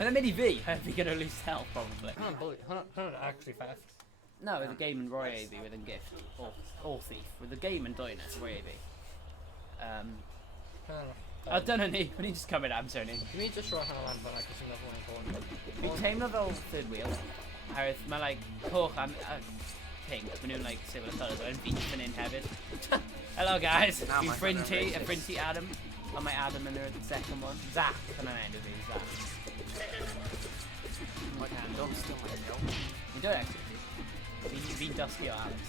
Mae'n mynd I fi, fi gyda lose health, probably. Hwna'n actually fast. No, with the game and Roy AB with a gift. Or thief. With the game and Dynas, Roy AB. I don't know, when he's just coming am Tony. Dwi'n mynd just roi hwnna lan fel ac ysyn nhw'n ffôn. Fi'n teimlo fel third wheel. Oherwydd mae like coch a pink. Mae nhw'n like similar colours. Mae'n fi'n fan hyn hefyd. Hello guys. Fi'n Frinty Adam. Oh, my Adam and the second one. Zach. Hwnna'n enw fi, Zach. Don't steal my kill. You don't actually. Fi'n dusty o Alex.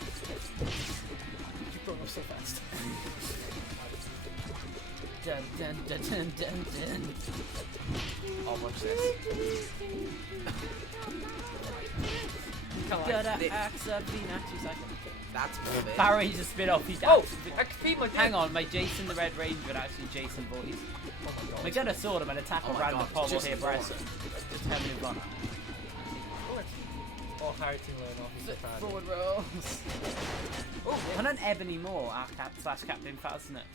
You brought him up so fast. Dun dun dun dun dun dun. Oh, watch this. Gotta accept the Nazi cycle. That's Morphin. Barry's a spin-off. He's Oh, XP my hang on, my Jason the Red Ranger, but actually Jason Boys. Oh my god. We're gonna sword him and attack a random pommel here, Bryson. Just tell me one. Oh, Harry Team learn off. He's a fan. Forward rolls. Oh, Han an Ebony Moore, our Captain Phasnet.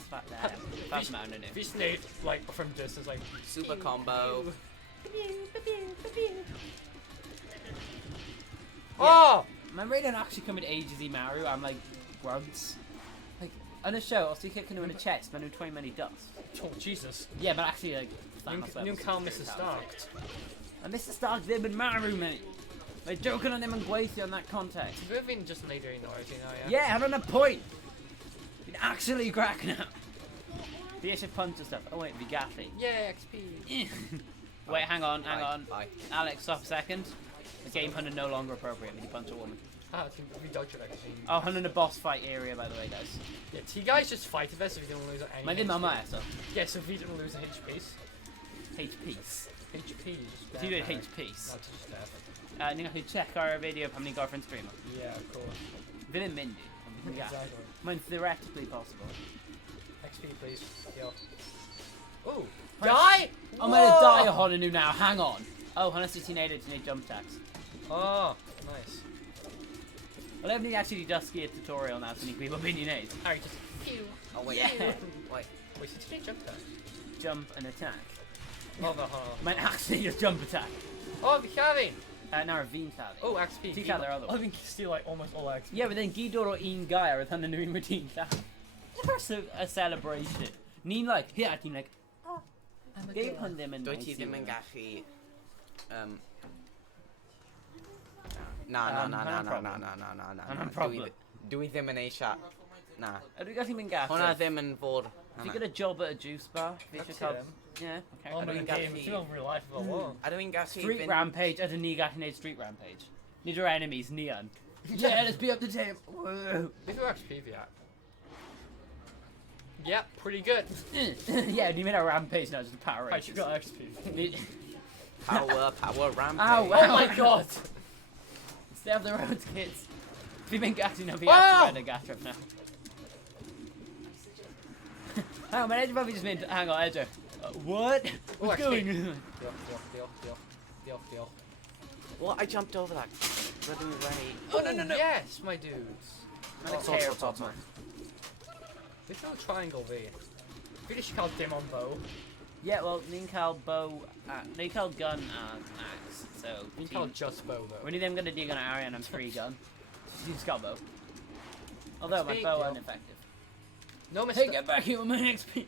Phasman in it. This Nate, like, from distance, like... Super combo. Oh! My radio actually coming ages in Mario, I'm like, grunts. Like, on a show, I'll see kicking him in the chest, but I'm 20 many dust. Oh, Jesus. Yeah, but actually, like, You can't miss a Stark. I missed the Stark them in Mario, mate. They're joking on him and Gwathi on that context. We've been just later in origin now, yeah? Yeah, I don't have a point. You're actually cracking up. The issue punch and stuff. Oh wait, Vigathi. Yeah, XP. Wait, hang on. Bye. Alex, stop a second. The game hunter no longer appropriate when you punch a woman. Ah, we dodged it actually. Oh, hunting the boss fight area, by the way, guys. Yeah, you guys just fight with us if you don't lose any. My name is Maya, so. Yeah, so if you don't lose a HPs. HPs. HP, just If you did HPs. Not just death. You know who check our video of how many girlfriends streamer. Yeah, of course. Villain Mindy. Yeah. Exactly. Mine's theoretically possible. XP, please. Yo. Ooh. Press. Die! I'm gonna die a Hononu now, hang on. Oh, Hana 1680 to need jump attacks. Oh, nice. Well, I haven't actually dusky a tutorial now, so you can be opinionate. Alright, just pew. Oh, wait. Yeah. Wait. Wait, so today jump attack? Jump and attack. Oh, the hell. Might actually just jump attack. Oh, we having. No, Ravine Tally. Oh, XP. Ti cael yr other I one. think you steal like almost all XP. Yeah, but then Gidor o un gair oedd hynny nhw'n routine llaw. Never a celebration. Ni'n like, yeah, ti'n like, oh, game hwn ddim yn Dwi ti ddim yn gallu... Na. Dwi ddim yn eisiau... Na. Ydw i'n gallu mynd gath? Hwna ddim yn fod... Fi gyda job at a juice bar. Fi eisiau cael... Yeah, okay. Oh, my game. It's not real life of a war. Ydw i'n gallu... Street Rampage, ydw ni gallu neud Street Rampage. Nid o'r enemies, ni yn. Yeah, let's be up to table. Whoa. If you XP for that. Yeah, pretty good. Yeah, ni mynd ar Rampage now, just a power Right, you got XP. Power rampage. Ow, wow. Oh my god! Stay off the roads, kids. Fi mynd gallu na fi at y gatref now. Hang on, mae'n edrych fel fi just mynd, hang on, edrych. What? What's going on? Deal. Well, I jumped over that. Running away. Oh, no. Yes, my dudes. I'm a care top man. There's no triangle there. Finish called dim on bow. Yeah, well, ni'n cael bow, ni'n cael gun and axe, so... You call just bow though. When you them gonna dig on Arian and free gun. She's got bow. Although my bow deal. ineffective. No Hey, mistake. get back here with my XP!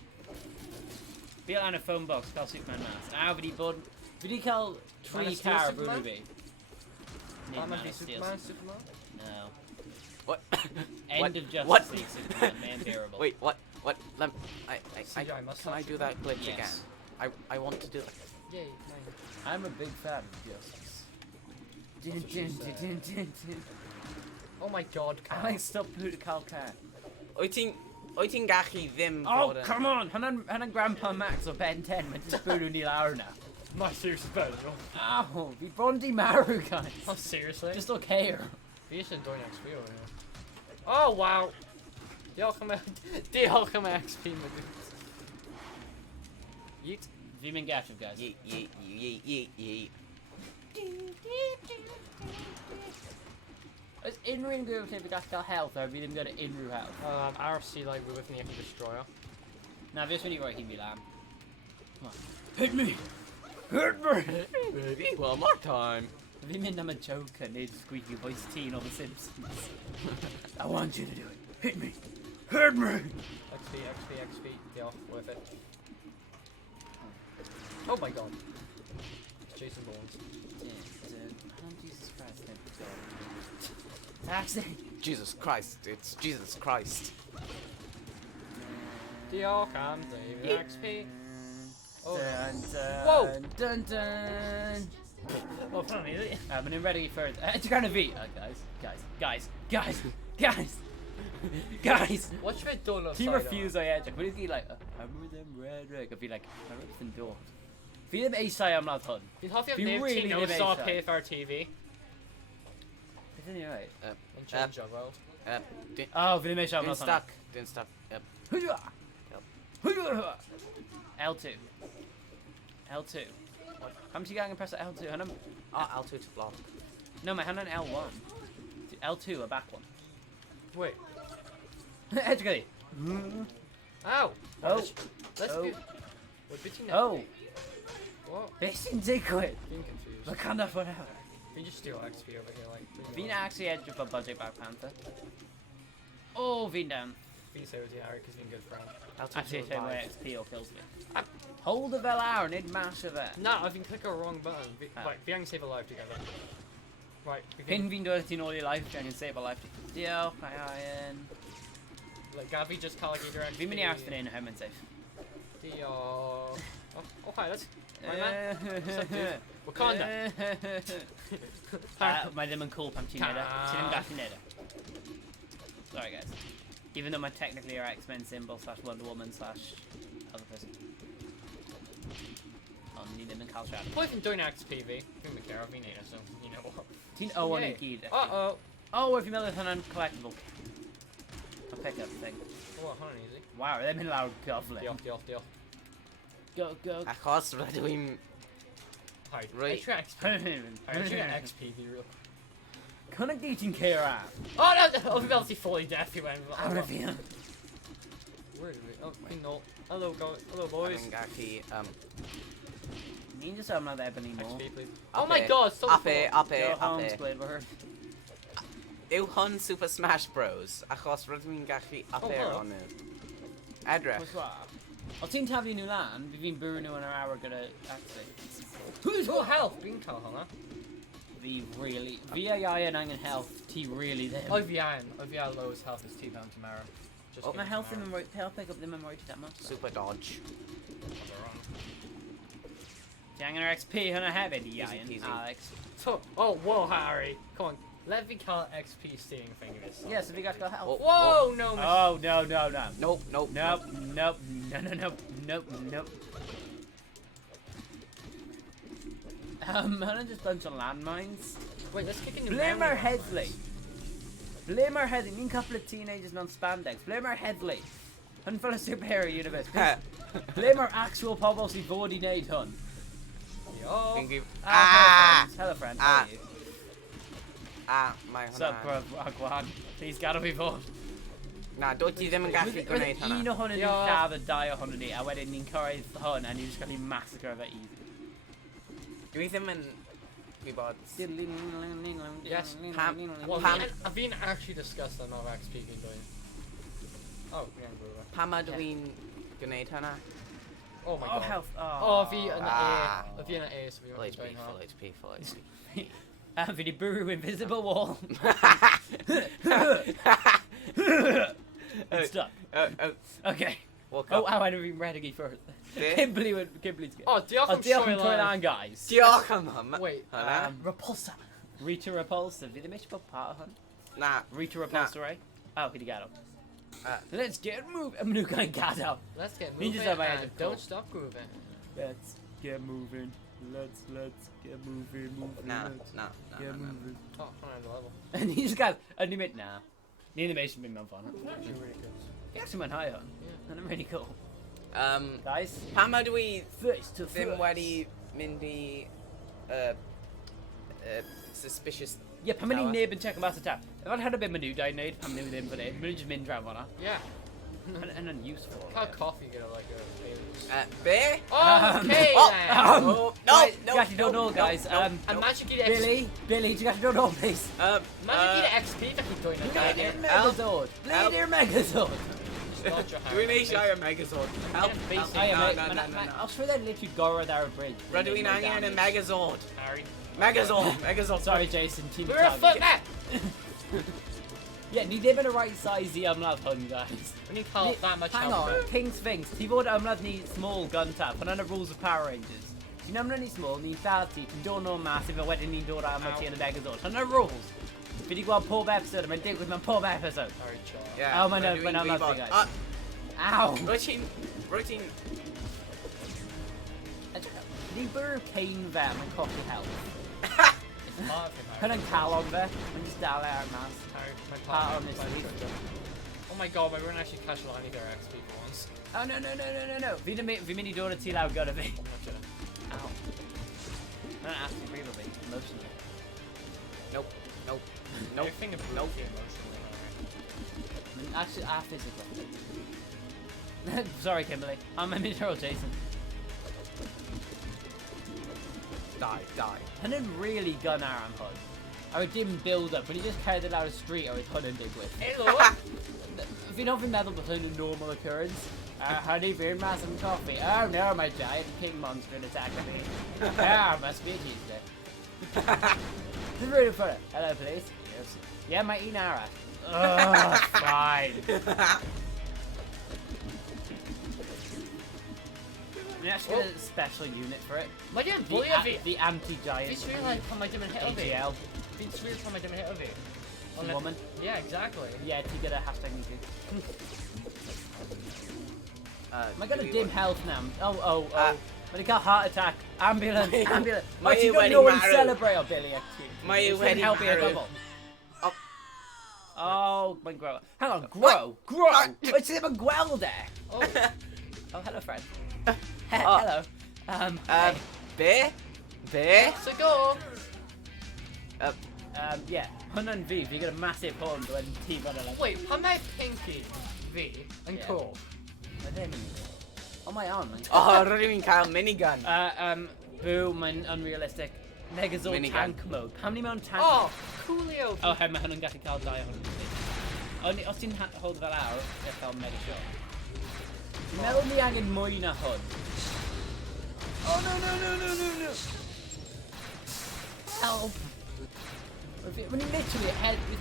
Fi on a phone box, cael Superman mask. Fi di cael Man 3 of Steel car Superman? Ruby. Batman v of Steel Superman? No. What? End of Justice What? League Superman, man terrible. Wait, what? Can CGI mustache I do that glitch Yes. again? I want to do that. Yay, I'm a big fan of Justice. Oh my god, I like stop who to call car. Wyt ti'n gallu ddim Oh, fod yn... come on! Hynna'n Grandpa Max o Ben 10, mae'n just bwrw ni lawr na. My seriously better. Ow, fi bondi marw, guys. Oh, seriously? Just okay. Fi eisiau dod XP o hynny. Oh, wow. Diolch am XP, my dudes. Yeet. Fi mynd gallaf, guys. Yeet. Oes unrhyw yn gwybod lle fi gallu cael health, or fi ddim gyda unrhyw health? RC like we're with the Destroyer. Na, fi os mynd I roi hi mi lan. Come on. Hit me! Hurt me! Baby, one more time. Fi mynd am y joke a neud squeaky voice teen o The Simpsons. I want you to do it. Hit me. Hurt me! XP. Diolch, worth it. Oh my god. It's Jason Bourne. Jesus Christ. Taxi! Jesus Christ, it's Jesus Christ. Diolch am David XP. Oh. Dun, dun, Whoa. dun dun! Oh, funny, is it? I'm gonna ready for it's gonna be guys. What's your door He refused I edge. But he's like, I remember them red. I'd be like, I ripped them door. Fi ddim eisiau am ladd hwn. You'd have to Fi have really no ddim stop eisiau. here for our TV. Isn't he right? And change our world. Oh, fi ddim eisiau am Didn't ladd stop. Didn't stop. Yep. hwn. L2. L2. Pam ti gang yn press L2? Hwnnw... Oh, L2 to block. No, mae hwnna'n L1. L2, a back one. Wait. Edge gadi. Ow! Oh. Let's Oh. be... Wait, bitching Oh. What? Be sy'n digwydd? Being confused. Mae kind of whatever. We just steal XP over here, like... Fi'n actually edge of a budget Black Panther. Oh, fi'n down. Fi'n say with you, Harry, because you're a good friend. Actually, if my XP or kills me. Hold the fel awr, nid mash of it. No, I've been clicking a wrong button. Oh. Right, we can save a life together. Right, we Pin can... fi'n dod ti'n ôl i life, dwi'n save a life. Diolch, mae Ian. Like, Gavi just calculated XP. Fi'n mynd i arth yn un hym yn safe. Diolch. Oh, hi, that's... My man. What's up, dude? Wakanda. Mae ddim yn cool pam ti'n neud e. Ti ddim gallu neud e. Sorry, guys. Even though my technically are X-Men symbol / Wonder Woman / other person. Ond ni ddim yn cael siarad. Pwy fi'n dwy'n XP fi? Fi'n mynd care, fi'n neud e, so you know what. Ti'n owen i Yay. gyd. Uh-oh. Oh, if you meddwl hwnna'n collectible. A pick-up thing. Oh, hwnna'n easy. Wow, ddim yn lawr gyflym. Diolch. Go. Achos rydw i'n... Hi, Right. extra XP. Hi, extra XP fi real. Cwna gyd ti'n ceir am? Oh no! Oh, fi'n meddwl ti fully deaf i went. Awr y fi yn. Where did we? Oh, fi'n nôl. Hello, boys. Yn gallu... Ni'n just am nad ebony mo. XP, please. Oh my god, stop the phone. Ape. Split with her. Yw hwn Super Smash Bros. Achos rydw i'n gallu ape Oh, on nhw. Edrych. What's what? Os ti'n taflu nhw lan, fi fi'n bwrw nhw yn yr awr gyda accent. Oh, health! Fi'n cael hwnna. Fi really... Fi a Ian angen health, ti really ddim. Oh, fi an. Lowe's health is £2 tomorrow. Just Oh, give my it health tomorrow. ddim yn health pick up ddim yn roed that much. Super Dodge. Ti angen yr XP hwnna hefyd i Easy Ian, peasy. Alex. Oh, whoa, Harry. Come on. Let me call XP stealing fingers. Yeah, so fi got to help. Whoa, no. Oh, no. Nope. Nope. Hwnna'n just bunch of landmines. Wait, let's kick in the Blame our Headley. Ni'n couple of teenagers mewn spandex. Blame our Headley. Hwn fel y superhero universe. Blame our actual pobl sy'n fod i wneud hwn. Fi'n gif... Hello friend, how are you? Mae What's up, hwnna... bro? Agwan. Please gada fi fod. Na, dwyt ti ddim yn gallu gwneud hwnna. Un ohonyn ni'n lladd y dau ohonyn ni, a wedyn ni'n cyrraedd hwn, a ni'n just gallu massacre fe easy. Dwi ddim yn gwybod. Yes. Well, I've been actually discussed on our XP being doing. Oh, yeah, Pam ydw i'n gwneud hwnna? Oh my Oh, god. health. Oh, fi yn A. Fi yn A, so fi Full yn HP, doing full HP, full HP. Fi di bwrw invisible wall. It's done. Okay. Woke Oh, up. wow, I never even read it first. Be? Kimberly's good. Oh, diolch am Diolch yn sioe coel lan. an, guys. Diolch am hwnna. Wait, Hwnna? Repulsa. Rita Repulsa. Fi ddim eisiau bod part o hwn. Na. Rita Repulsa, right? Oh, fi di gadael. Uh, Let's get moving. I'm going to gadael. let's get Ninjas moving are my and agent. don't stop grooving. Let's get moving. Let's get moving. Na. Get moving. Oh, hwnna'n level. And he's got a new bit now. Ni ddim eisiau mynd mewn ffon. Actually really good. Fi actually mwynhau hwn. Yeah. Hwnna'n really cool. Guys, Pam ydw i face to ddim face. wedi mynd i... suspicious... Ie, pan mynd i tower? neb yn check yn bas y tap. Efo'n hynny beth maen nhw da'n neud, pan nhw ddim fan hyn. Maen nhw just mynd draw fan'na. Yeah. Yn useful. Cael coffee gyda like a... Be? Okay Oh, then! oh, No, Right, no, you actually don't know, guys. A magic eat XP. Billy, do you actually don't know, please? Magic eat XP that keep doing that. Leader Megazord. Leader Megazord. Dwi'n eisiau y Megazord. Help. I'll swear that literally go around our bridge. Rydw i'n angen y Megazord. Harry. Megazord. Sorry, Jason. Team We're a foot net. Yeah, ni ddim yn y right size I ymladd hwn, guys. We need help that much Hang help. on, King Sphinx, ti fod ymladd ni small gun tap, hwnna'n y rules of Power Rangers. Ti'n ymladd ni small, ni'n lladd ti, ti'n dod o'r massive, a wedyn ni'n dod am ti yn y Megazord. Hwnna'n y rules. Fi wedi gweld pob episode, a mae'n digwydd mewn pob episode. Harry, chill. Yeah, Oh, mae'n ymladd ti, guys. Ow! Rwyt ti'n... Ni byr Cain fe, mae'n colli health. Smart of him, Harry. Hwnna'n calon fe, mae'n just dal e ar mas. Harry, my Part part on this leaf. Oh my god, we weren't actually catching any of their XP for once. Oh, no. Fi'n mynd I dod y ti lawr gyda fi. I'm not gonna. Ow. Mae'n actually breathe fi, emotionally. Nope. Your finger broke you emotionally, Harry. Actually, physically. Sorry, Kimberly. I'm a mid-roll, Jason. Die. Hynny'n really gun ar am hwn. A wedi dim build-up, when he just carried it out of the street, a oedd hwn yn digwydd. Hello! Fi'n ofyn meddwl bod hyn yn normal occurrence. Honey, fi'n mas am coffee. Oh no, my giant king monster in attacking me. Must be a Tuesday. This is really funny. Hello, please. Yes. Yeah, my un arall. Oh, fine. We're actually got a special unit for it. Mae di'n bully o fi. The anti-giant. Fi'n realize pan mae dim yn hit o fi. AGL. Fi'n realize pan mae dim yn hit o fi. Woman. Yeah, exactly. Yeah, ti gyda hashtag me too. Mae gyda dwi- dim health now. Oh. Mae di cael heart attack. Ambulance. Mae Mae ti e don't wedi know yn marw. celebrate o Billy. Mae e It's wedi help you a marw. couple. Oh. Oh, mae'n grow. Hang on, grow. Wyt ti ddim yn gweld e? Oh, Oh, hello, friend. Hello. Hey. Be? so go. Yeah, hwnna'n fi gyda massive horn, dwi'n ti fan yna. Wait, pan mae Pinky fi yn Yeah. cool? Mae ddim. Oh, mae on. Rydw i'n cael minigun. Boo, mae'n unrealistic. Megazord Minigun. tank mode. Pam ni mewn tank? Oh, coolio. Oh, hei, mae hwnna'n gallu cael 2 ohonyn. Os ti'n hold fel awr, e fel mega shot. Dwi'n meddwl ni angen mwy na hwn. Oh, no. Help. When you literally,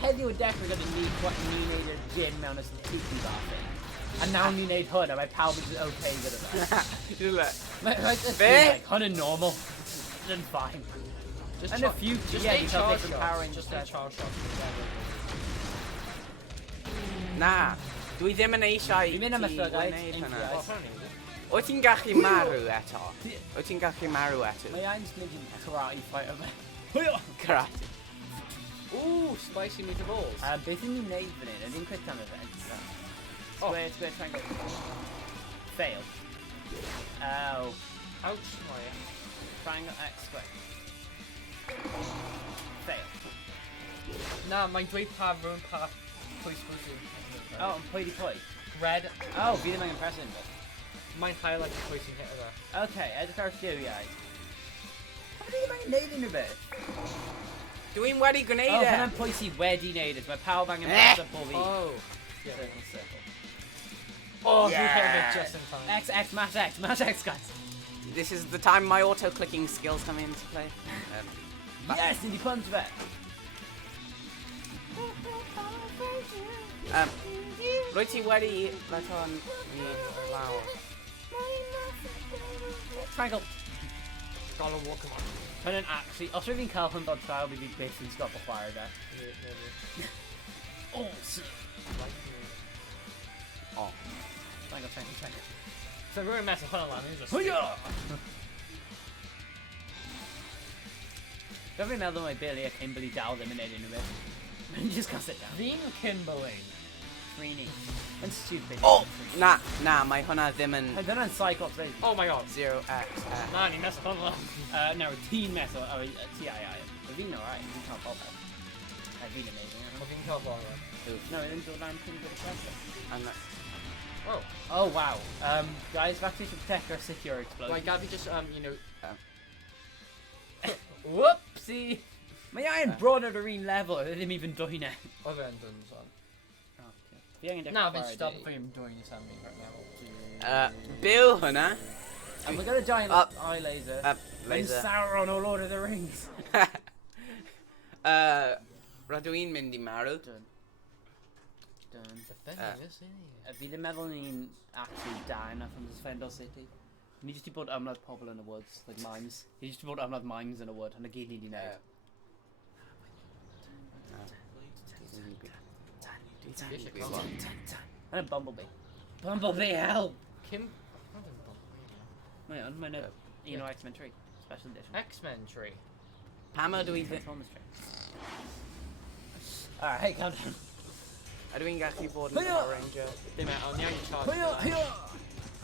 heddiw y dechrau gyda ni wneud y gym mewn ys tiki bar thing. A nawr ni'n neud hwn, a mae pawb yn okay gyda fe. Hwn yn normal. Hwn yn fine. In the future, yeah, you can different Power Rangers. Just a charge shot. Na, dwi ddim yn eisiau Dwi'n mynd am ti eto, guys. wneud hynna. Oh, funny. Wyt ti'n gallu marw eto? Wyt ti'n gallu marw eto? Mae i'n just mynd i'n karate fight o fe. Karate. Ooh, spicy meatballs. Beth ydyn ni'n neud fan hyn? Ydy'n crit am event? Square triangle. Fail. Oh. Ouch, oh yeah. Triangle X square. Fail. Na, mae'n dweud pa rhywun pa pwy sbwysyn. Oh, yn pwy di pwy? Red. Oh, fi ddim angen present but. Mae'n highlight pwy sy'n hit o fe. Okay, edrych ar lliwiau. Pam ni ddim angen neud unrhyw beth? Dwi'n wedi gwneud Oh, e. hynna'n pwy sydd wedi neud it. Mae pawb angen present pob fi. Oh. Circle, circle. Oh, Yeah. he hit it just in time. X, mash X, guys. This is the time my auto-clicking skills come into play. Yes, ni di punch fe. Rwyt ti wedi let on fi lawr. Triangle. Gotta walk him on. Hynny'n actually, os rydw fi'n cael hwn dod traw, bydd fi byth yn stop o chwarae da. Oh, Oh. Triangle. So rhywun mes o hwnna lan, he's just... Hwyo! Dwi'n fi'n meddwl mae Billy a Kimberly dal ddim yn neud unrhyw beth. Mae'n just cael sit down. Fi'n Kimberly. Trini. Yn stupid. Oh! Na, mae hwnna ddim yn Mae dyna'n Cyclops rhaid. Oh my god. 0x. Na, ni'n mes o hwnna lan. No, ti'n mes o TII. Mae fi'n alright, fi'n cael popeth. Fi'n amazing. Mae fi'n cael fel yna. No, I didn't do that in the And Oh. Oh wow. Guys, vaccine should protect our city or explode. Like, Gabby just, you know... Whoopsie. My iron brother the green level. I didn't even die now. I've ended this one. No, No, but stop him doing this on me right now. Bill, hwnna. And we got a giant eye laser. And Laser. Sauron or Lord of the Rings. Rydw i'n mynd I marw. Done. Defending this area. Fi ddim meddwl ni'n actually down from this Fendel City. Ni jyst I bod ymladd pobl in the woods, like mimes. Ni jyst I bod ymladd mimes in the wood, and y gyd ni di neud. And a Bumblebee. Bumblebee, help! Kim. Mae o'n un o X-Men tree. Special edition. X-Men tree. Pam ydw i... Transformers tree. Alright, hey, calm down. Ydw i'n gallu bod yn Power Ranger? Dim ond ni angen charge.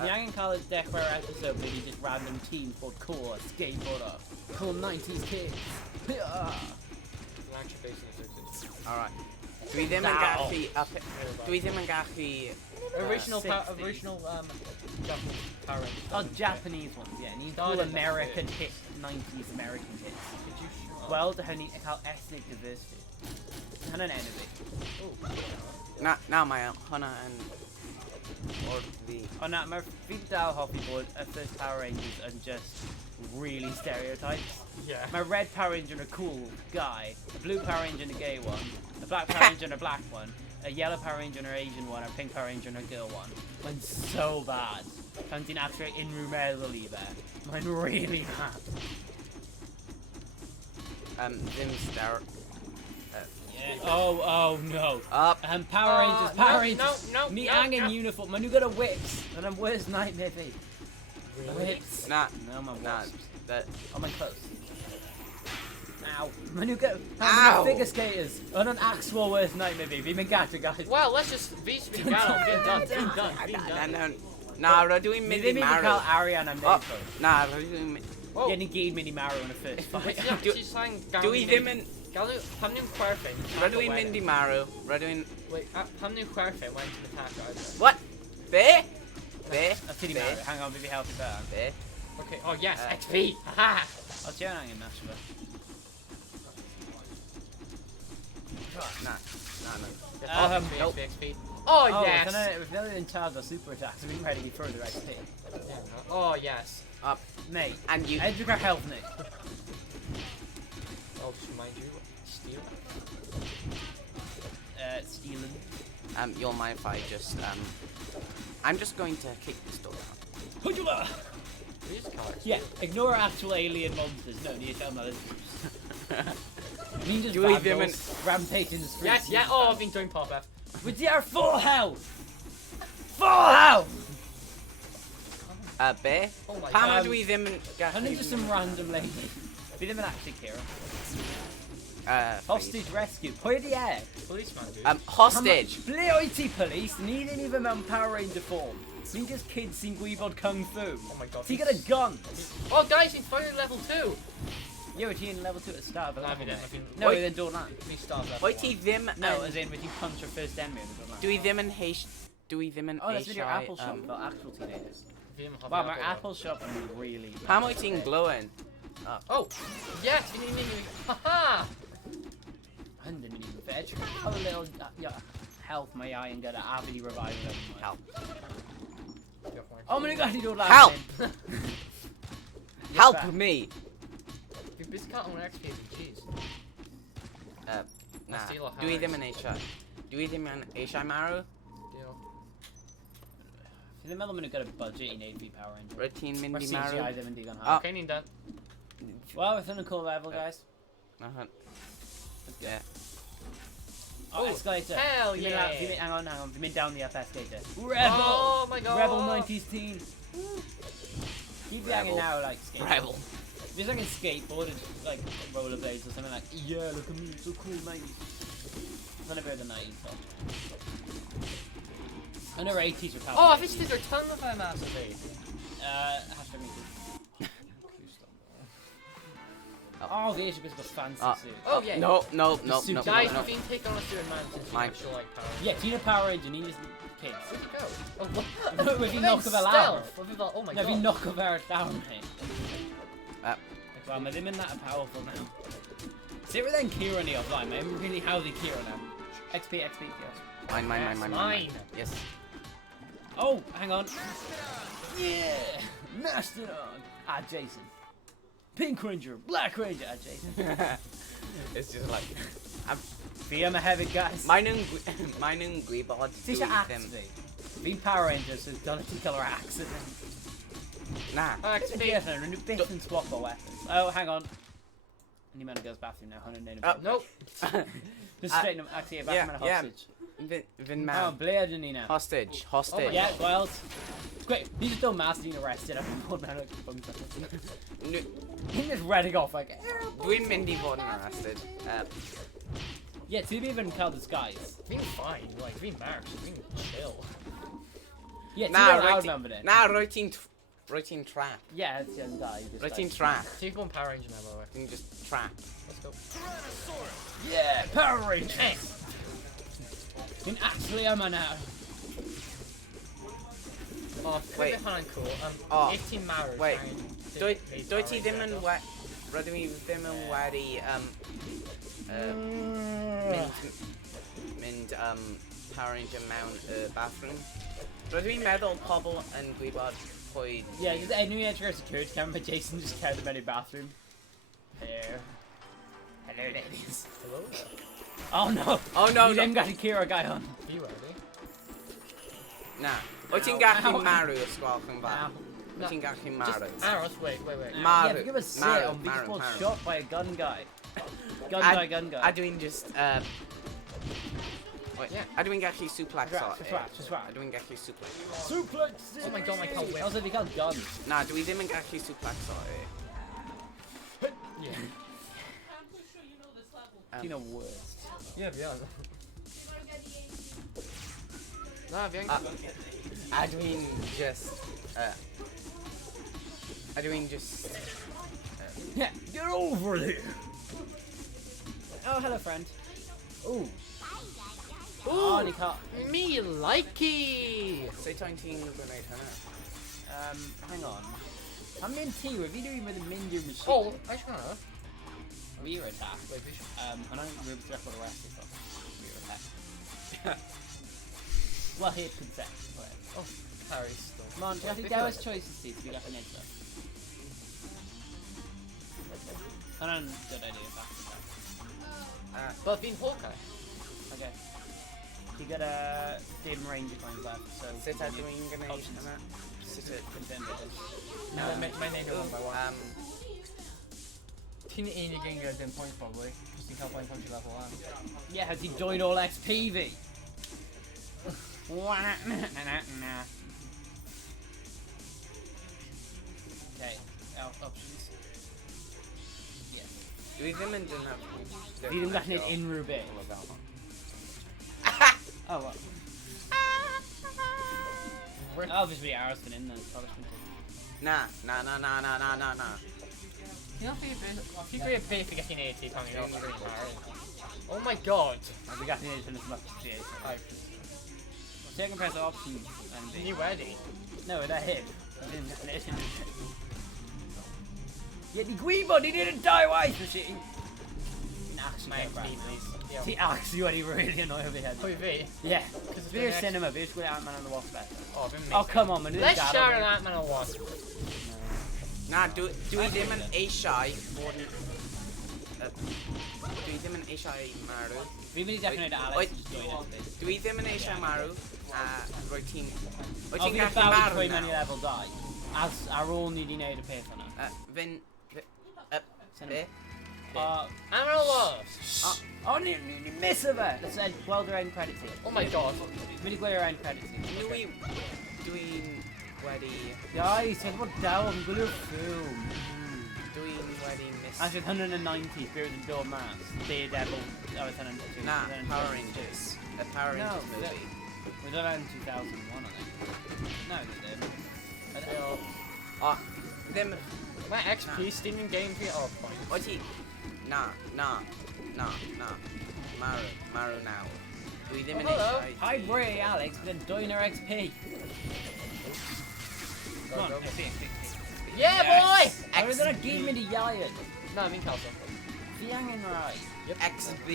Ni angen cael y dechrau'r episode ble ni just random team called Core, Skateboarder, Cool 90s Kids. Actually basing it. Alright. Dwi ddim yn gallu... Dwi ddim yn gallu... Original Power Rangers. Oh, Japanese ones, yeah. Need cool American hit, 90s American hits. Did you show? Well, the honey, cael ethnic diversity. Hynna'n enemy. Na, mae hwnna yn... O'r fi. O na, mae'r fi dal hoffi bod y first Power Rangers yn just really stereotypes. Yeah. My red Power Ranger and a cool guy, a blue Power Ranger and a gay one, a black Power Ranger and a black one, a yellow Power Ranger and an Asian one, a pink Power Ranger and a girl one. Mae'n so bad. Pan ti'n actually unrhyw meddwl I fe. Mae'n really bad. Ddim Oh no. Up. Power Rangers. No. Ni angen uniform. Maen nhw gyda whips. And I'm worst nightmare fi. Whips. Na. No, mae'n Na. wasps. Oh, mae'n close. Ow. Maen nhw gyda... Ow. Figure skaters. Hwna'n actual worst nightmare fi. Fi'n mynd gata, guys. Well, let's just be done. Being done. Na, rydw i'n Ni mynd I ddim even marw. cael Arian am Oh, neud. na, rydw i'n mynd... Ie, ni gyd mynd I marw yn y first fight. Dwi ddim yn... Pam ni'n chwerthin? Rydw i'n mynd I marw. Rydw i'n... Wait, pam ni'n chwerthin when to attack either? What? Be? Be? A ti di marw. Hang on, fi helpu fe. Be? Okay, oh yes, XP! Haha! O, ti yn angen nasio fe. Na. XP. Oh yes! We've nearly in charge of super attacks, so we're ready to be further XP. Oh yes. Up. Mate, And you... edge of our health, mate. I'll just remind you, steal. Stealing. You'll mind if I just, I'm just going to kick this door down. Hujuma! These colors. Yeah, ignore actual alien monsters. No, need to tell them Ninjas Do we even- rampaging the streets. Yes, oh, I've been doing pop-up. With your full health! Full health! Be? Oh my Pam god. ydw I ddim yn And then just gallu... some random lady. Fi ddim yn actually care. Please. Hostage rescue. Pwy di e? Policeman, dude. Hostage. Ble o'i ti, police? Ni ddim even mewn Power Ranger form. Ni'n just kids sy'n gwybod Kung Fu. Oh my god. Ti gyda gun. Oh guys, he's finally level 2! Yeah, wyt ti yn level 2 at the start of the Na, level, fi ddim, mate. fi ddim. No, Oi. bydd e'n dod lan. We start level Wyt ti 1. ddim No, yn... as in, wyt ti'n punch your first enemy yn dod lan. Dwi ddim yn heish... Dwi ddim yn Oh, that's with your eisiau... Apple shop, fel actual teenagers. Fi ddim yn Wow, hoffi mae'r Apple. Apple shop yn really... Pam wyt ti'n glowing? Oh! Yes, fi ddim yn... Haha! Hyn ddim yn even fe. Edrych cael a little health mae iau yn gyda a fi di revive them. Help. O, maen nhw'n gallu dod lan. Help! Help back. me! Fi bys cael o'n XP fi, jeez. Na, steal a dwi house. ddim yn eisiau. Dwi ddim yn eisiau marw. Deal. Fi ddim meddwl maen nhw'n gyda budget I wneud fi Power Ranger. Rydw ti'n mynd Mae'r I marw. CGI ddim yn digon Oh. hard. Okay, ni'n done. Well, within a cool level, guys. Yeah. Oh, Oh, escalator. hell Fi mynd yeah. Fi mynd, hang on. Fi mynd down the up escalator. Rebel! Oh my god! Rebel 90s teen. Keep Rebel. hanging now, like, skateboard. Rebel. If it's like a skateboard, it's like rollerblades or something like, yeah, look at me, so cool, mate. It's not about the 90s, though. I know 80s were powerful. Oh, fish did their tongue of a massively. Hashtag me too. Oh, the Asia was fancy suit. Oh yeah. No. Guys, we've been taking on a student man since you Mine. actually like power. Yeah, Tina Power Ranger, ni just kids. Where'd you go? Oh, what? With you knock of a lawr. Oh my No, god. fi knock of our down, mate. Well, my them in that are powerful now. See what then Kira in the offline, man. I'm really healthy Kira now. XP, yes. Mine. Yes. Oh, hang on. Yeah! Mastodon! Ah, Jason. Pink Ranger, Black Ranger, ah, Jason. It's just like... Be I'm a heavy guys. Mine and Guibod This is axe, Be Power Rangers, so don't let you kill our axe. Nah. It's a different swap of weapons. Oh, hang on. I need man to go to the bathroom now. 100 Nope. Just straighten him. Actually, a Batman hostage. Vin Oh, man. Blair didn't he now? Hostage. Oh, yeah, well. It's great. He's just done massing arrested. I'm going man like He's just running off like. Dwi'n mynd I fod yn arrested. Yeah, to be even called disguise. Being fine, like being married, being chill. Yeah, to Nah, be loud member then. Nah, roi ti'n trap. Yeah, it's young guy. Roi ti'n trap. So you've gone Power Ranger now, by the way. Ti'n just trap. Let's go. Yeah, Power Rangers. In actually am I now. Oh, Wait. Wait. Cool. Oh. 18 marriage. Wait. Dwi ti ddim yn rydym i ddim yn wedi mynd Power Ranger mewn bathroom. Rydym i'n meddwl pobl yn gwybod pwy... Yeah, just anyway, I a security camera, but Jason just carried them in the bathroom. Hello. Hello, ladies. Hello? Oh no! Oh no, You no. then got a Kira guy on. Are you ready? Na. Wyt ti'n gallu marw y sgwalch yn fawr? Wyt ti'n gallu marw? Arrows, wait. Marw. Yeah, give us sit on being shot by a gun guy. Gun guy. A dwi'n just... Wait, a dwi'n gallu suplex o. Just right. A dwi'n gallu suplex. Suplex! Oh my god, I can't wait. Also, if you can't gun. Na, dwi ddim yn gallu suplex o. Yeah. You know worst. Yeah, beyond. Nah, beyond. A dwi'n just... A dwi'n just... Yeah, get over there! Oh, hello, friend. Ooh. Oh, you can't. Me likey! Say ti'n gwneud hynna? Hang on. I'm in T, what are you doing with a Mindy machine? Oh, I just wanna. Rear attack. Wait, which? I don't remember exactly what the rest is of. Rear attack. Well, here, consent. Whatever. Oh, Harry's still. Come on, I think that was choices, Steve, so we got an edge left. I don't know, good idea, back to back. But being Hawkeye. Okay. You got a dim range coins left, so... Sut a dwi'n gwneud options. hynna? Sut a... No, my name is one by one. Ti'n unig yn gyda dim pwynt probably, cos ti'n cael pwynt pan ti'n level 1. Yeah, has he joined all XPV? Okay, options. Yes. Dwi ddim yn dyn Fi ddim gallu neud unrhyw beth. Oh, well. Obviously, arrows been in then, probably. Na. Ti'n hoffi gwneud beth I gallu neud ti pan i'n off screen, Harry? Oh my god! We got to neud as much as Jason. So I can press options and Are you ready? No, that hit. I didn't get it. Yeah, the Guibo, he didn't die twice, machine. My XP, please. See, actually, what he really annoyed me had. Pwy fi? Yeah, because it's next cinema, but it's with Ant-Man and the Wasp better. Oh, fi'n Oh, come on, man. Let's share an Ant-Man and Wasp. Na, dwi ddim yn eisiau bod yn... Dwi ddim yn eisiau marw. Fi'n mynd I definitely Alex just doing it. Dwi ddim yn eisiau marw, a roi ti'n... Wyt Oh, ti'n fi'n gallu about marw to many nawr? level die. As our only need to pay for now. Fy'n... Cinema. Be? Ant-Man and Wasp! Oh, ni miss of it! Let's end well the end credits here. Oh my god. Really go your end credits here. Dwi'n wedi... Guys, think about down, I'm gonna film. Dwi'n wedi mis... Actually, 190 Spirit of the Door Mass. Daredevil. Oh, it's 102. Na, Power Rangers. A Power Rangers No, movie. We're done in 2001, I think. No, they did. O, ddim... My XP Steam in game for your point. Wyt ti... Na. Marw nawr. Dwi ddim yn hello. eisiau... Hi, Bray, Alex, but then Diner XP. Come on, Go. XP. Yeah, Yes! boy! Har du den där game med jajen? Nej, min kalsong. Vi har ingen right. Yep. XB.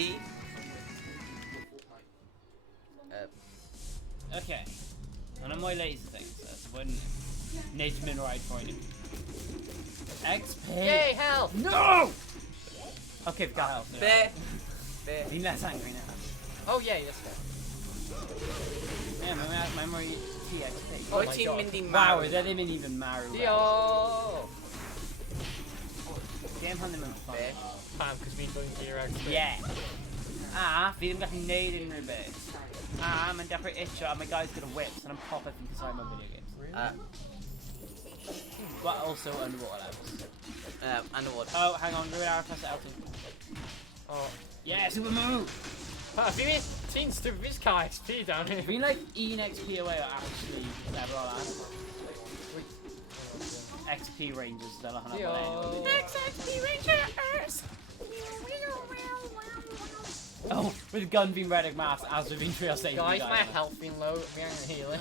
Okay. And I'm my lazy thing, so it's when Nate's been right for you. XP! Yay, health! No! Okay, we've got health now. Bear. Bear. Being less angry now. Oh, yeah, yes, sir. Yeah, my memory TXP. Oh my Team God. Mindy Wow, Maru. is that even Maru? Dio! Damn, hand them in fun. Bear. Pam, because we don't hear XP. Yeah. Vi har getting nade in bit. I'm a dapper itcher and my guy's gonna whip and I'm popping because I'm on video games. But also underwater levels. Underwater. Oh, hang on, we're out past Elton. Oh. Yeah, super move! Pam, we need teens to this car XP down here. Being like Ian XP away are actually never all that. XP Rangers, they're not Dio! XP Rangers! Oh, with gun being Reddick mask as we've been trio safety. Guys, my health being low. We aren't healing.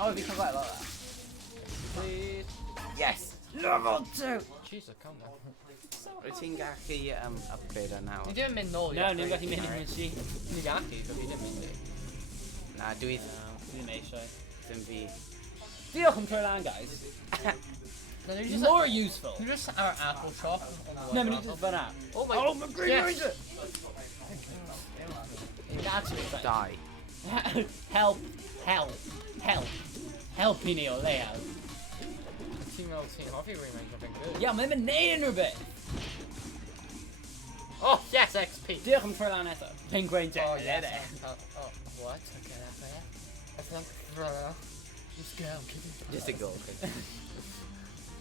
Oh, we can quite a lot of please. Yes. that. Level 2! Jesus, calm down. Routine Gaki upgrader now. You didn't mean no. No, nu got he minute machine. Nigaki, but you didn't mean it. Nah, do it. No, make sure. Then be. Deal come through land, guys. No, you're It's just more useful. You're just our apple shop. No, but he just run out. Oh my. Oh, my green yes. ranger! That's it. Die. Help! Help! Help! Help me, Neil, lay out. Team L team. I think we made something good. Ja, men nej nu bit. Oh yes, XP. Deal come through land, Etta. Pink ranger. Oh There, yes. there. Oh, what? Okay, that's fair. That's not Let's go. Just a goal.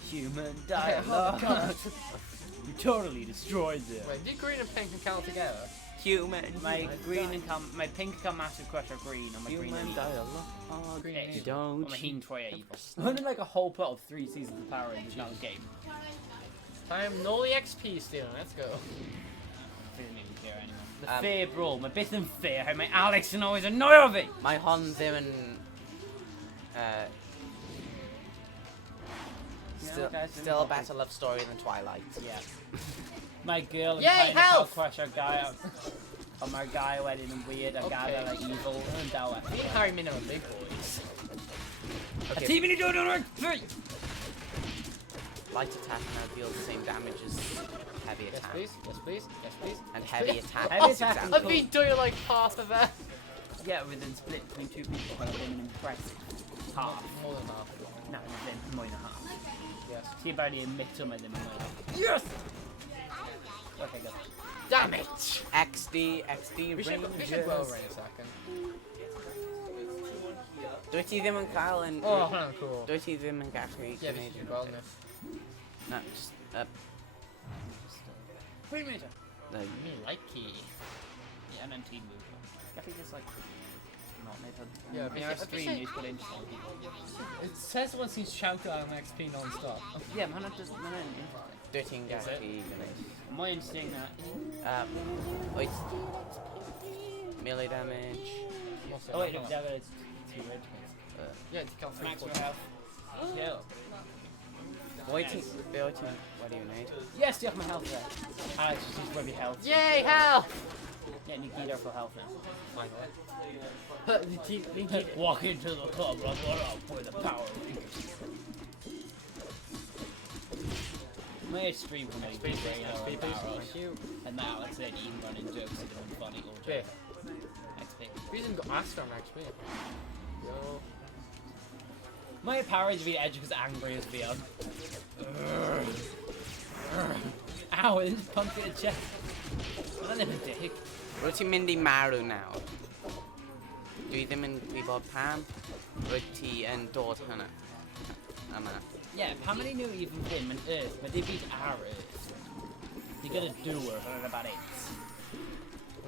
Human Oh dialogue. god. You totally destroyed it. Wait, did green and pink count together? Human. My green and my pink come massive crush are green, and my green and Human evil. dialogue. Green Yeah, and You evil. Well, don't. my Heen Troy evil. Only like a whole plot of 3 seasons of Power Rangers now game. Time Nolly XP stealing. Let's go. Didn't even care anymore. The Um, fear brawl, my bit and fear, how my Alex and always annoy of it. My Honzim and still a better love story than Twilight. Yeah. My girl and Yay, kind of health! crush our guy up. On my guy went in and weird, a guy Okay. that like evil and dour. Me and Harry Min are big boys. A team in the door, 3! Light attack now deals the same damage as heavy Yes, attack. please. Yes, please. Yes, please. And heavy attack. Heavy is attack exactly- and I've been doing like half of that. Yeah, within split between 2 people, and an impressive half. More than half. No, then more than half. Yes. See about the mid of them. Yes! Okay, go. Damn it! XD, XD, We should go rain a second. Do it them and Kyle and Oh, cool. do it them and Gary. Yeah, we should do wellness. No, just Free meter! no. Me likey. Yeah, and then team move. I think it's like not made up. Yeah, In our screen, he's got interesting people. It says once he's shouted out on XP non-stop. Yeah, man, it doesn't matter. Interesting. Dirty and Is it? Gary. My instinct that. Wait. Melee damage. Oh wait, no, that is 2 regiments. Yeah, you can't Max think for health. Kill. Waiting. Building. What do you need? Yes, you have my health there. Alex just needs rubby health. Yay, health! Yeah, you need for health now. Finally. Walk into the club like what up for the Power Rangers. My stream from XP, please. XP, please. Thank you. And now Alex said Ian running jokes that are funny all Yeah. jokes. XP. We didn't go ask on XP. Yo. My Power Rangers be edge because angry as beyond. Ow, I just punched it in the chest. I don't have a dick. Roti Mindy Maru now. Do them and Bob Pam. Roti and Dort Hannah. Anna. Yeah, how many knew even him and Earth, but they beat our Earth. You gotta do her for about 8.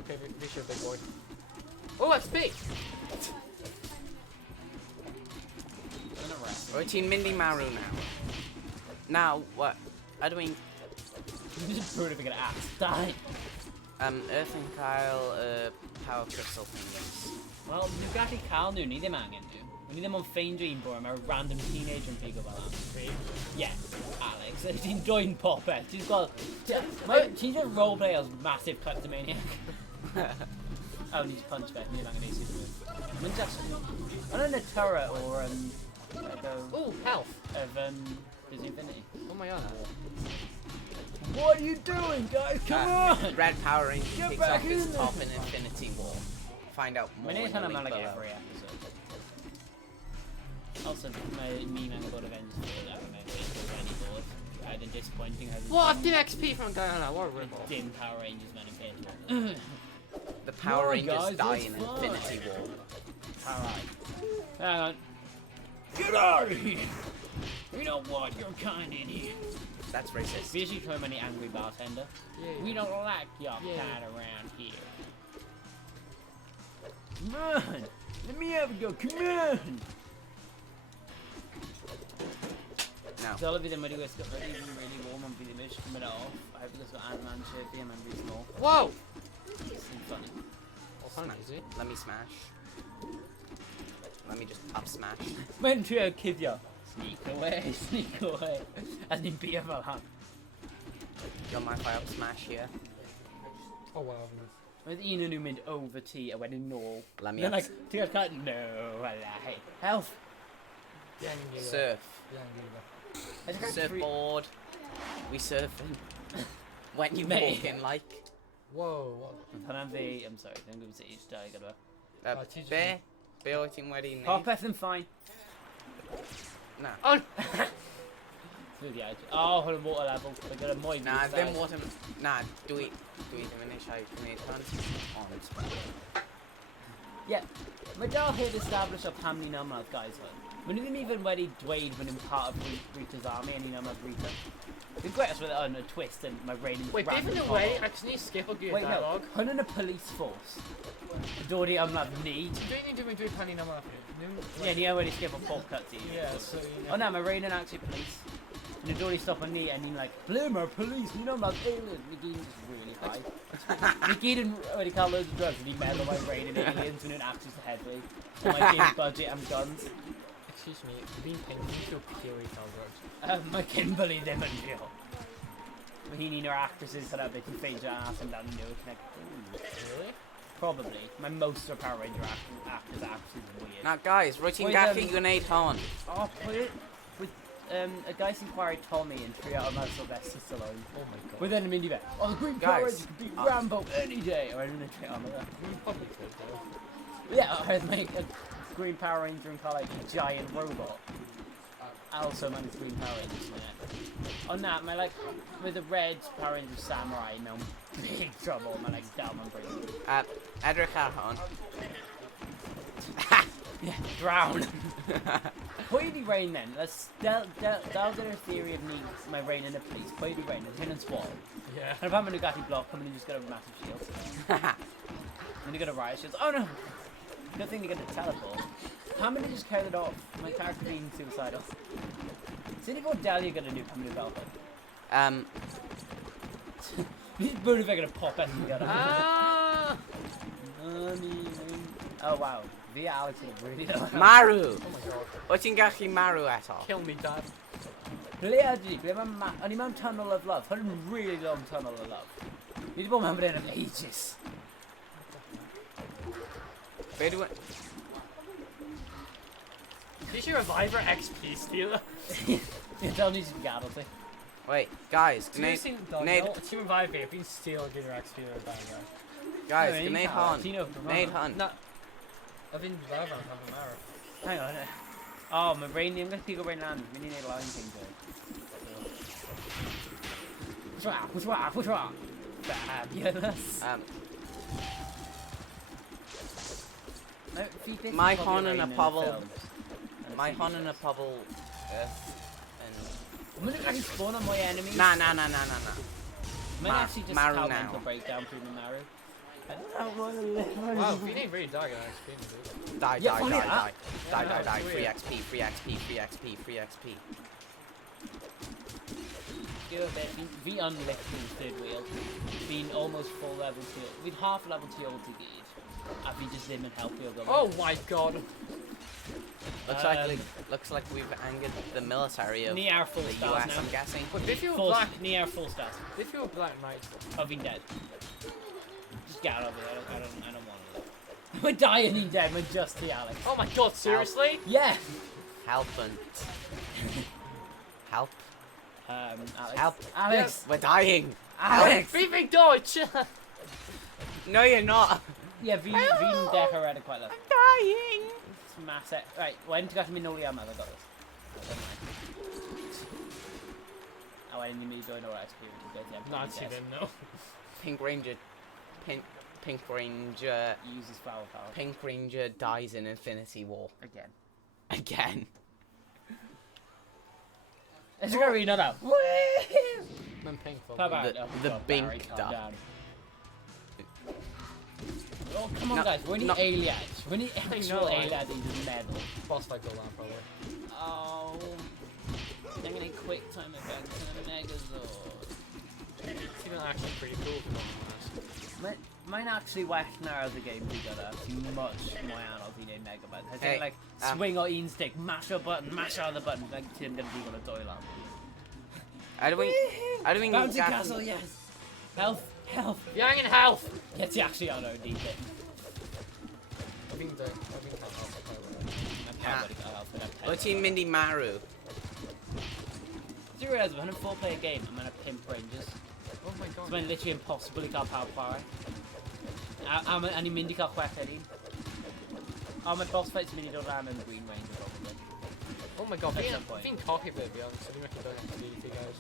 Okay, be sure, big boy. Oh, XP! Roti Mindy Maru now. Now what? Are doing You just proved if you're gonna ask. Die! Earth and Kyle power crystal things. Well, Nugatti Cal nu need him hanging nu. We need them on Fein Dream, bro. I'm a random teenager in Pico Balan. Yeah, Alex. He's enjoying Poppet. She's got. She's a roleplay as massive kleptomaniac. Oh, needs punch back. Maybe I'm gonna use it. I mean, just. I don't know, turret or Ooh, health. Of Disney Infinity. Oh my god. What are you doing, guys? Come on! Red Power Ranger Get kicks back off his in top in Infinity War. Find out more. My name's in the on link like below. every episode. Also, my meme and God Avengers for that remember it was really bored. Either disappointing as What? I did XP from Guyana. What a rip-off. Dim Power Rangers man The Power on, Rangers guys, die it's in fun. Infinity War. Alright. Hang on. Get out of here! We don't want your kind in here. That's racist. We usually call him an angry bartender. Yeah. We don't like your Yeah. kind around here. Come on! Let me have a go, come on! No. So all of you then when you guys got really warm on the image coming off. I hope you guys got Ant-Man shirt, the man really small. Whoa! It's funny. Smash. Let me smash. Let me just up smash. When to kid ya. Sneak away, sneak away. As in beer for that. Got my fire up smash here. Oh wow. With Ian who made over tea, I went in no. Let me Then up. like, tea cut, no, I lie. Health. Surf. I just got three- Surfboard. We surfing. When you Mate. walk in like. Whoa, what? I'm sorry, I'm going to say each day, I gotta. Uh, bear. Bear waiting wedding. Pop and fine. Nah. Oh! Through the edge. Oh, hold on, water level. I got a moid. Nah, then what am. Nah, do it diminish how you can make guns on. Yeah. My dad had established up how many numbers guys were. When he didn't even when he Dwayne when he was part of Rita's army and he numbers Rita. The greatest with it on a twist and my brain Wait, random even combo. away, I just need to skip a good Wait, dialogue. no. Hunting a police force. Dory unlove need. Do you need to do penny number after it? Yeah, and you already skip a pop cutscene. Yeah, so you know. Oh no, my rain and actually police. And the Dory stop on me and he like, Bloomer, police, you know about aliens. McGee is really high. McGee didn't already call loads of drugs and he meddled by rain and aliens and it access to heavily. So my game budget and guns. Excuse me, being pink, you feel purely drugs. My Kimberly them and Jill. He need our actresses so that they can fade your ass and down and do it. Really? Probably. My most of Power Ranger actors are actually weird. Now, guys, writing Wait, Gaki Grenade on. Oh, put it with a guy's inquiry Tommy and 3 out of my Sylvester Stallone. Oh my god. With then a minivan. Oh, the Green Guys, Power Rangers could beat Rambo any day. Or I don't know if on that. You probably could though. Yeah, I'd make a Green Power Ranger and call like a giant robot. I also manage Green Power Rangers in it. On that, my like with the red Power Ranger Samurai, I'm in big trouble. My like down on brain. Edric Arhon. Yeah, drown. Poity Rain then. Let's delve into a theory of me, my Rain and the police. Poity Rain, there's hidden swall. Yeah. And if I'm a Nugatti block, coming and just got a massive shield. And you got a riot shield. Oh no! Good thing to get a teleport. How many just carried it off? My character being suicidal. City of Dahlia got a new comedy developer. These birds are gonna pop out together. Ah! Oh wow. Via Alex would really know. Maru. Oh my god. Writing Gaki Maru at all. Kill me, dad. Only man tunnel of love. Had a really long tunnel of love. You don't remember that in ages. Where do I... Did you revive her XP stealer? You don't need to be gaddled. Wait, guys, Do you grenade... think Grenade... she revived me? I've been stealing your XP or dying guy. Guys, No, grenade anyhow, hunt. Tino, Grenade hunt. No. I've been reviving on Mara. Hang on. Oh, my brain. I'm gonna pick up right now. We need a line thing to it. What's wrong? What's wrong? Fabulous. No, feet My probably hon and a rain in pobble. films. And My TV hon and a shows. pobble... I'm gonna actually spawn on my enemies. Nah. Might actually just Maru count now. mental breakdown through the Maru. I don't want to live. Wow, we didn't really die on XP, dude. Die. Yeah, funny that. Die. it's Free weird. XP. We unlifting third wheel. Been almost full level 2. We'd half level 2 to gauge. If we just didn't help you. Oh my god. Looks like we've angered the military of Near full the stars US. now. I'm guessing. But if you were Full, black, near full stats. if you were black knight, I've been dead. Just get out of it. I don't want to. We're dying in dead. We're just the Alex. oh my god, seriously? Yeah. Helpant. Help. Alex. Help. Alex. We're dying. Alex. Speaking Deutsch! No, you're not. Yeah, vi en Decker read it quite low. Dying. It's massive. Right, when to get me no ammo, I got this. Oh, I didn't even join our experience. Not even, no. Pink Ranger. Pink Ranger. Uses flower power. Pink Ranger dies in Infinity War. Again. Again. It's gonna read that out. I'm pink for How about The bink Barry, calm duck. down. Oh, come on, No, guys. We need no. aliens. We need actual know, aliens in the medal. boss fight go down probably. Oh. I'm gonna quick time effect and a Megazord. It's even actually pretty cool if you don't want to Mine actually whacked now the game we got actually much more analog than Megabyte. I think Hey, like swing or in stick, mash a button, mash out the button, like Tim gonna be gonna die lamp. I don't think Bouncy castle, yes. Health, health. Yang in health! Yes, he actually on OD bit. I think that quite well. I'm probably got health, but I'm What's in Mindy Maru? Do you realise when I'm a 4-player game, I'm gonna pimp Rangers? Oh my god. It's when literally impossible to can't power power. I'm an Mindy can't quack Eddie. Oh, my boss fights Mini Dodan and Green Ranger probably. Oh my god, At being some point. cocky bit, to be honest. I think I can do it for you guys.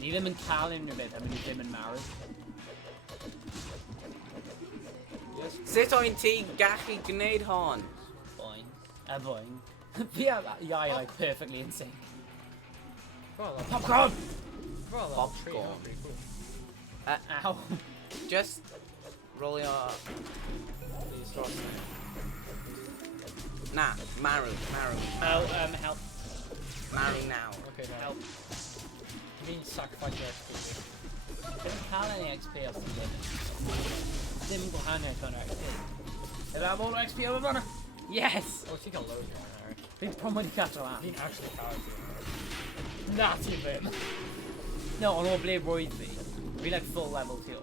Need them and Cal in a bit, I mean him and Mara. Yes. Sit on T Gachi Grenade Horn. Boing. Boing. Yeah, like perfectly in sync. Well, Popcorn! Popcorn. Pretty cool. Ow. Just roll your. These shots. Nah, Maru. Oh, help. Maru now. Okay, now. Help. You mean sacrifice your XP. Didn't Cal any XP off the game. Didn't go hand on XP. Did I have all the XP over Banner? Yes! Oh, she got loads of Eric. Big problem when you catch a lamp. Being actually powerful. Not even. No, on all Blade Royds be like full level kill.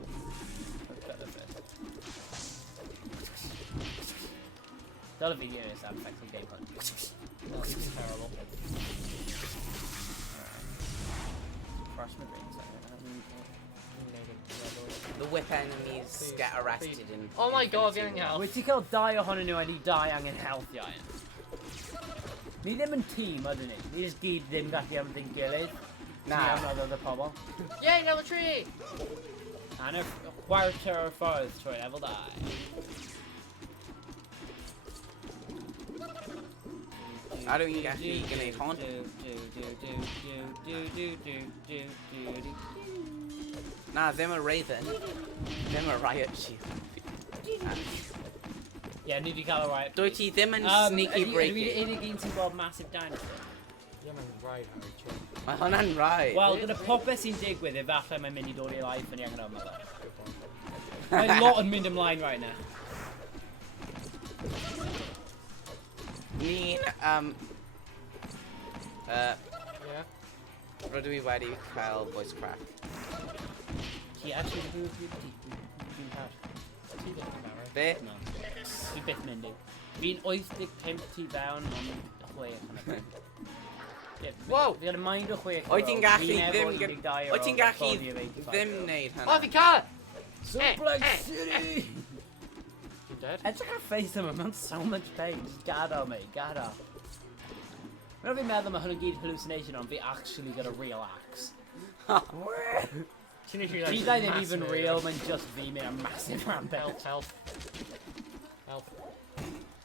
Not a video is that effective gameplay. No, it's terrible. Crush my brains. The whip enemies get arrested in. Oh my god, Infinity getting War. out. Which you kill die on a new and he die in health giant. Need them in team, I don't know. They just give them that the everything killing. Nah. Another problem. Yay, level 3! And a quarter forest for level die. I don't think actually Grenade Horn. Nah, them a Raven. Them a Riot Shield. Yeah, need to call right. Doity, them and Sneaky Breaking. Against involve massive dinosaur. Yeah, man, right, Harry. My Hanan right. Well, gonna pop us in dig with it after my mini Dory life and you're gonna have my life. Good point. I'm lot on Mindham line right now. Mean, Yeah? Ruddy Waddy Kyle voice crack. He actually do What's he doing about, right? Bit. No. He bit Mindy. Being oyster pimped down on the way kind of thing. Yeah, Whoa! we got a mind of way. I think actually them need Oh, the cat! Suplex City! You dead? I took her face him, I'm in so much pain. Just gather me, gather. When we made them a 100 gig hallucination on, we actually got a real axe. She These guys ain't even real when just V made a massive rampage. Health.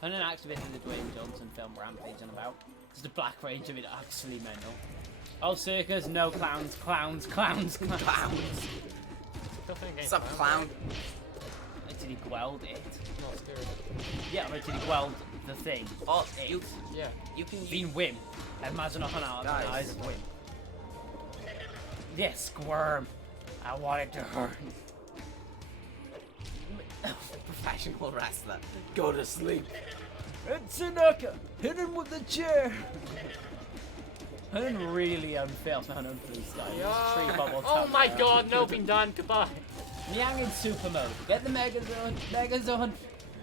And an activist in the Dwayne Johnson film Rampage on about. It's the Black Ranger with actually mental. Oh, circus, no clowns. Clowns. Sup, clown? Literally gwelled it. Not scary. Yeah, literally gwelled the thing. Oh, It. you Yeah. can Been whim. Imagine a out Guys. eyes whim. Yeah, squirm. I want it to hurt. professional wrestler. Go to sleep. It's Tanaka! Hit him with the chair! Hunan really unfair to Hunan police guy. Oh my god, no, been done. Goodbye. Niang in super mode. Get the Megazone. Megazone.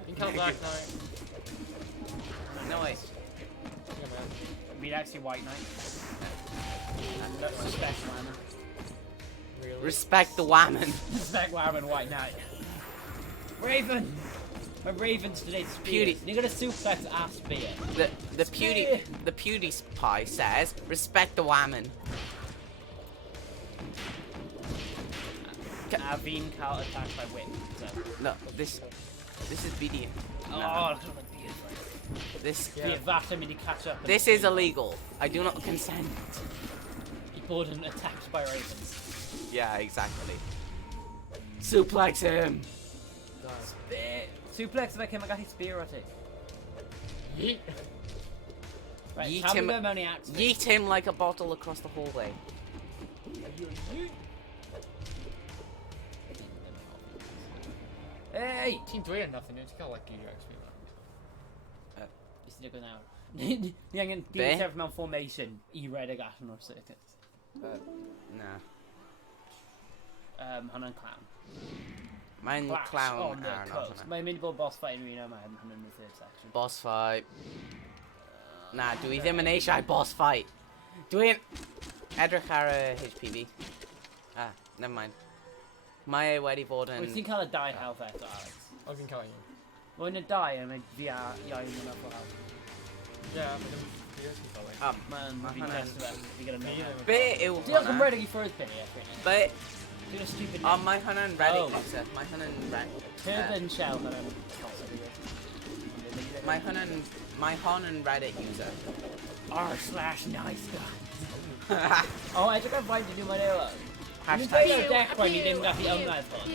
You can come back now. No way. Yeah, man. Beat actually White Knight. Respect Whammin. Really? Respect the whammon. Respect Whammin, White Knight. Raven! My Raven's today spears. Beauty. You're gonna suplex ass spear. The PewDiePie says, respect the whammon. Aveen can't attack by whip. So. No, this is BD. Oh, No. look at the beard. This Be a vat, I mean, he catch up. this is illegal. I do not consent. He called him attacked by ravens. Yeah, exactly. Suplex him. Spear. Suplex like him, I got his spear at it. Yeet. Right, Yeet tell me him- about Moni Axe. Yeet him like a bottle across the hallway. Hey! Team 3 had nothing. It's kind of like GG XP. You still go now. The angen Be? being served malformation. E-red a gat or circuits. Nah. Hunan Clown. Mine Clash clown on the are not coast. on My mini-ball boss fight in Reno, my Hunan in the third section. boss fight. Nah, do we them an Ashai boss fight? Do we Edric Hara HPV? Ah, never mind. My Weddy Borden. We think I'll die health after Alex. I've been killing you. When I die, I'm like via Yain when I health. Yeah, but then here's the color. Man, My we've been Hunan. tested that. You get a Me minute. and- Bit ill. Deal come ready for his penny, But do a stupid on my Hunan Reddit Oh. user, my Hunan turban shell Hunan. my Hunan Reddit user. r/nice guy. Oh, I took a fight to do my new Hashtag. Hashtag deck when you didn't got the online one.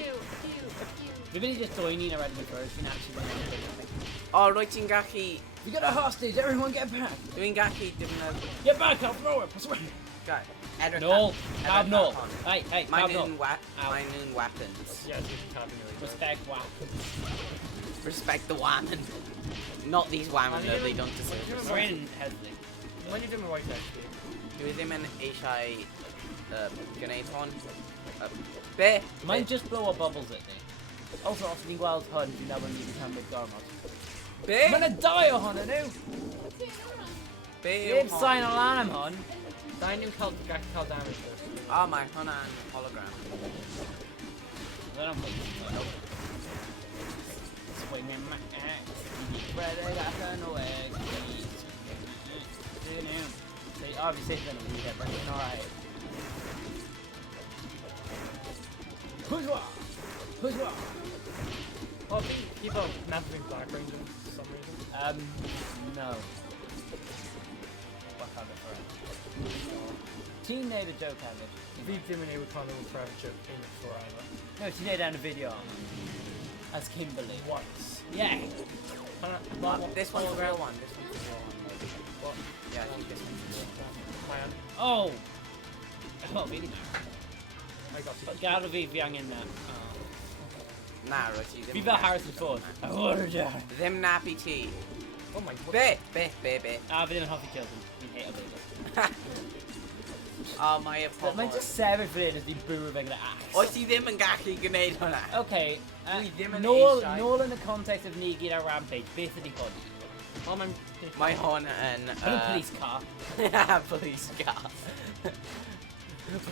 We've been just joining already first and actually. Oh, right, Ingaki. We got a hostage, everyone get back! Doing Gaki didn't know. Get back, I'll throw it, I swear! Got Edric. No, Cab no. Hon. Hey, My Cab no. noon weapons. Yeah, so you can copy me. Respect, wow. Respect the whammon. Not these whammon, I mean, though they don't deserve you're it. right. Brandon Hesley. When you do my white XP. Do them an Ashai grenade on? Bear. Mine just blow up bubbles at me. Also, often wild hunt, you know when you become big garmot. I'm Bear. gonna die, Ohana, now! Bear. Big sign on Lanham, hun! I knew called damage first. Oh, my Hunan hologram. I don't think so. Swinging my axe. Ready, got an away. See, obviously it's gonna lead it, but it's alright. Huzwa! Huzwa! Well, people mapping Black Ranger for some reason. No. What habit for it? Team made a joke habit. Vi Dimini would kind of private joke in it forever. No, she made down a video as Kimberly. What? Yeah. This one's the real one. This one's the real one. What? Yeah, I think this one's the real one. Man, Oh! Oh, really? I got you. But Garo V Young in there. Nah, Rosie. them Viva nappy Harrison tea, Ford. man. I ordered you. Them nappy tea. Oh my god. Bear. Ah, but then Huffy killed him. We hate a baby. Oh, my But man, just seven for it as the boo of an axe. I see them and Gaki grenade on that. Okay, We dim an Noel A-side. in the context of Nigi at Rampage, basically good. Oh my. My horn and And a police car. police car.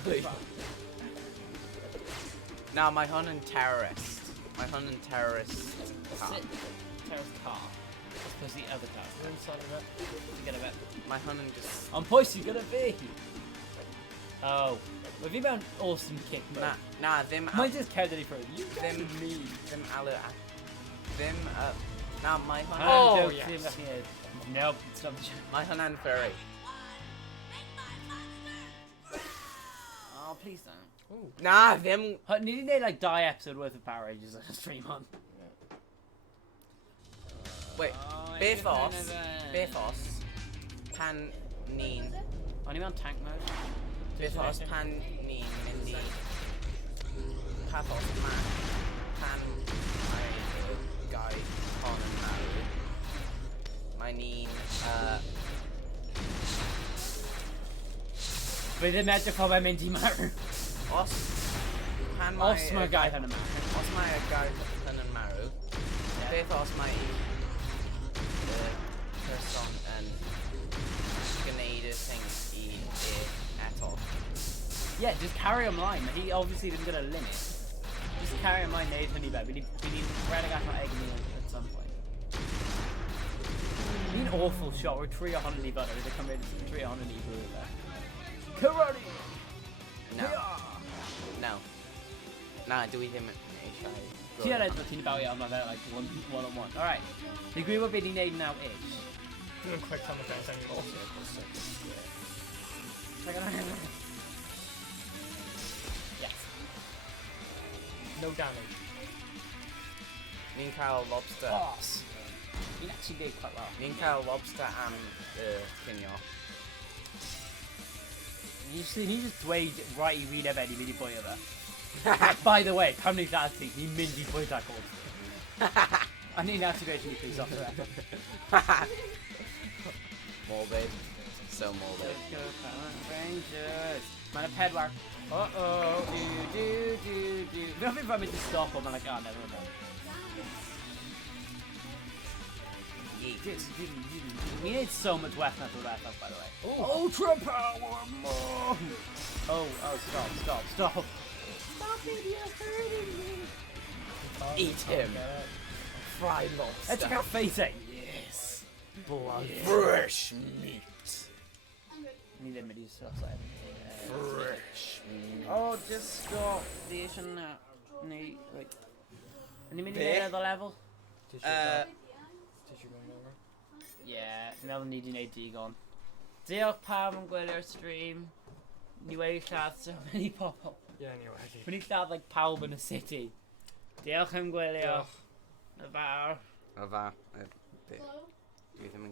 Police. No, my horn and terrorist. My horn and terrorist car. Terrorist car. What's the other car? Forget about it. My horn and just. I'm pushing gonna be. Oh. Have you found awesome kick mode? Nah, them. Mine just casually for you. Them. Them. Them. Nah, my horn. Oh, yes. yes. Nope, it's not the joke. My horn and furry. Oh, please don't. Ooh. Nah, them. Nearly they like die episode worth of Power Rangers on a stream on. Wait. Bifos. Bifos. Panine. Only on tank mode. Bifos. Panine. Mindy. Pathos. Man. Pan. Guy. Con and Maru. Mae'n un... Bydd ddim edrych o fe mynd i marw. Os... Pan Os mae'r gaeth yn y marw. Os mae y gaeth yn marw, beth os mae y person yn gwneud y thing i eto? Yeah, just carry ymlaen. He obviously ddim gyda limit. Just carry ymlaen neud hynny fe. Fi di rhedeg allan egg ni at some point. Ni'n awful shot. We're 3 ohonyn ni fan. We're cymryd 3 ohonyn ni hwyr fe. Karate! No. No. Na, dwi ddim eisiau. Ti ar edrych ti'n bawi am fe, like, one on one. Alright. Fi'n gwybod beth ni'n neud now-ish. Doing quick time effects anymore. Yes. No damage. Ni'n cael lobster. Boss! Ni'n actually did quite well. Ni'n cael lobster am cinio. Ni just dweud right I wyneb fe, ni'n mynd i bwyo fe. By the way, pam ni'n dad ti, ni'n mynd i bwyd ag o'n. A ni'n actually gweud ni please off the record. Morbid. So morbid. Let's go Power Rangers. Mae'n y pedwar. Uh-oh. Do. Fi'n fi'n rhaid mynd i stop o, mae'n like, oh, never mind. We need so much weapon after that, by the way. Ooh. Ultra power move! Oh, stop. Stop it, you're hurting me. Eat him. Fried Let's lobster. check out face it. Yes. Blood. Fresh meat. Ni ddim wedi sosau. Fresh meat. Oh, just stop. Di eisiau na. Ni, like... Ni mynd i neud o level? Did you go over? Yeah, fi'n meddwl ni di neud digon. Diolch pam yn gwylio'r stream. Ni wedi lladd so many pobl. Yeah, anyway. When ni lladd like pawb yn y city. Diolch am gwylio. Diolch. Y fawr. O fa. Dwi ddim yn